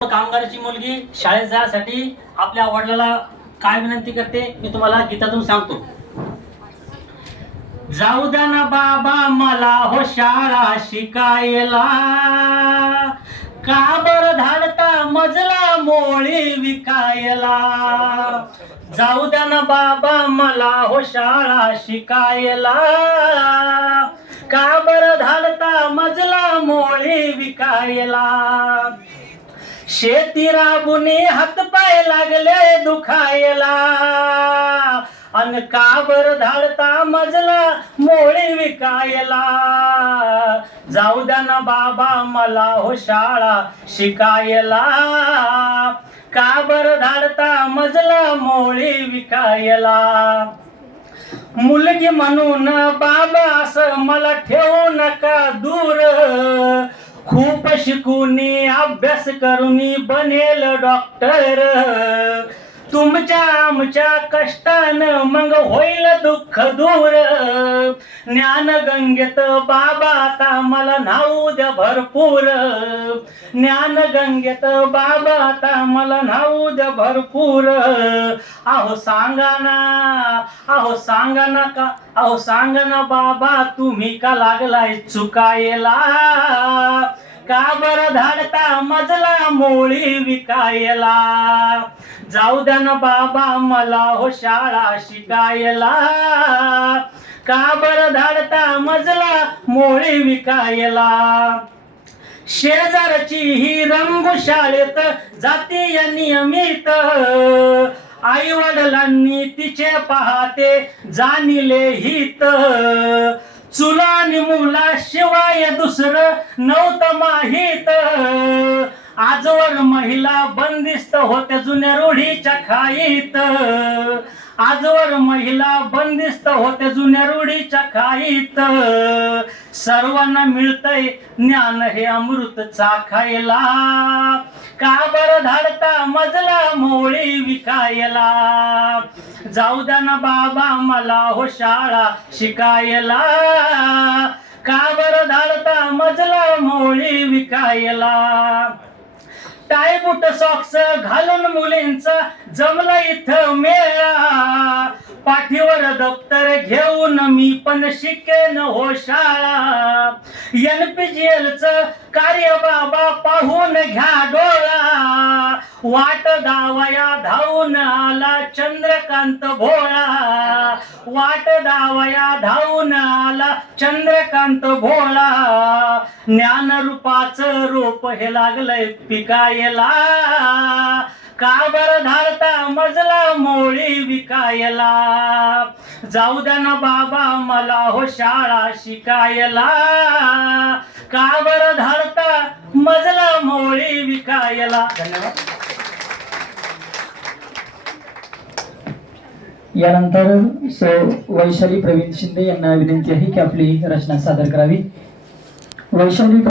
कामगाराची मुलगी शाळेत जाण्यासाठी आपल्या वडिलाला काय विनंती करते मी तुम्हाला गीतातून सांगतो. जाऊ द्या ना बाबा मला हो शाळा शिकायला, का बर धाडता मजला मोळी विकायला. जाऊ द्या ना बाबा मला हो शाळा शिकायला, का बर धाडता मजला मोळी विकायला. शेती राबुनी हातपाय लागले दुखायला, अन का बर धाडता मजला मोळी विकायला. जाऊ द्या ना बाबा मला हो शाळा शिकायला, का बर धाडता मजला मोळी विकायला. मुलगी म्हणून बाबा असं मला ठेवू नका दूर, खूप शिकूनी अभ्यास करूनी बनेल डॉक्टर. तुमच्या आमच्या कष्टानं मग होईल दुःख दूर. ज्ञान गंगेत बाबा आता मला न्हाऊ द्या भरपूर. ज्ञान गंगेत बाबा आता मला न्हाऊ द्या भरपूर. अहो सांगा ना, अहो सांगा ना का, अहो सांगा ना बाबा तुम्ही का लागलाय चुकायला. का बर धाडता मजला मोळी विकायला. जाऊ द्या ना बाबा मला हो शाळा शिकायला, का बर धाडता मजला मोळी विकायला. शेजारची ही रंगू शाळेत जाती नियमित, आई वडिलांनी तिचे पाहते जाणिले हित. चुला आणि मुला शिवाय दुसरं नव्हतं माहित. आजवर महिला बंदिस्त होत्या जुन्या रूढीच्या खाईत. आजवर महिला बंदिस्त होत्या जुन्या रूढीच्या खाईत. सर्वांना मिळतंय ज्ञान हे अमृत चाखायला, का बर धाडता मजला मोळी विकायला. जाऊ द्या ना बाबा मला हो शाळा शिकायला, का बर धाडता मजला मोळी विकायला. टाय बूट सॉक्स घालून मुलींचा जमला इथं मेळा, पाठीवर दप्तर घेऊन मी पण शिकेन हो शाळा. NPGL च कार्य बाबा पाहून घ्या डोळा, वाट दावया धावून आला चंद्रकांत भोळा. वाट दावया धावून आला चंद्रकांत भोळा. ज्ञान रूपाचं रोप हे लागलंय पिकायला, का बर धाडता मजला मोळी विकायला. जाऊ द्या ना बाबा मला हो शाळा शिकायला, का बर धाडता मजला मोळी विकायला. धन्यवाद. यानंतर वैशाली प्रवीण शिंदे यांना विनंती आहे की आपली रचना सादर करावी. वैशाली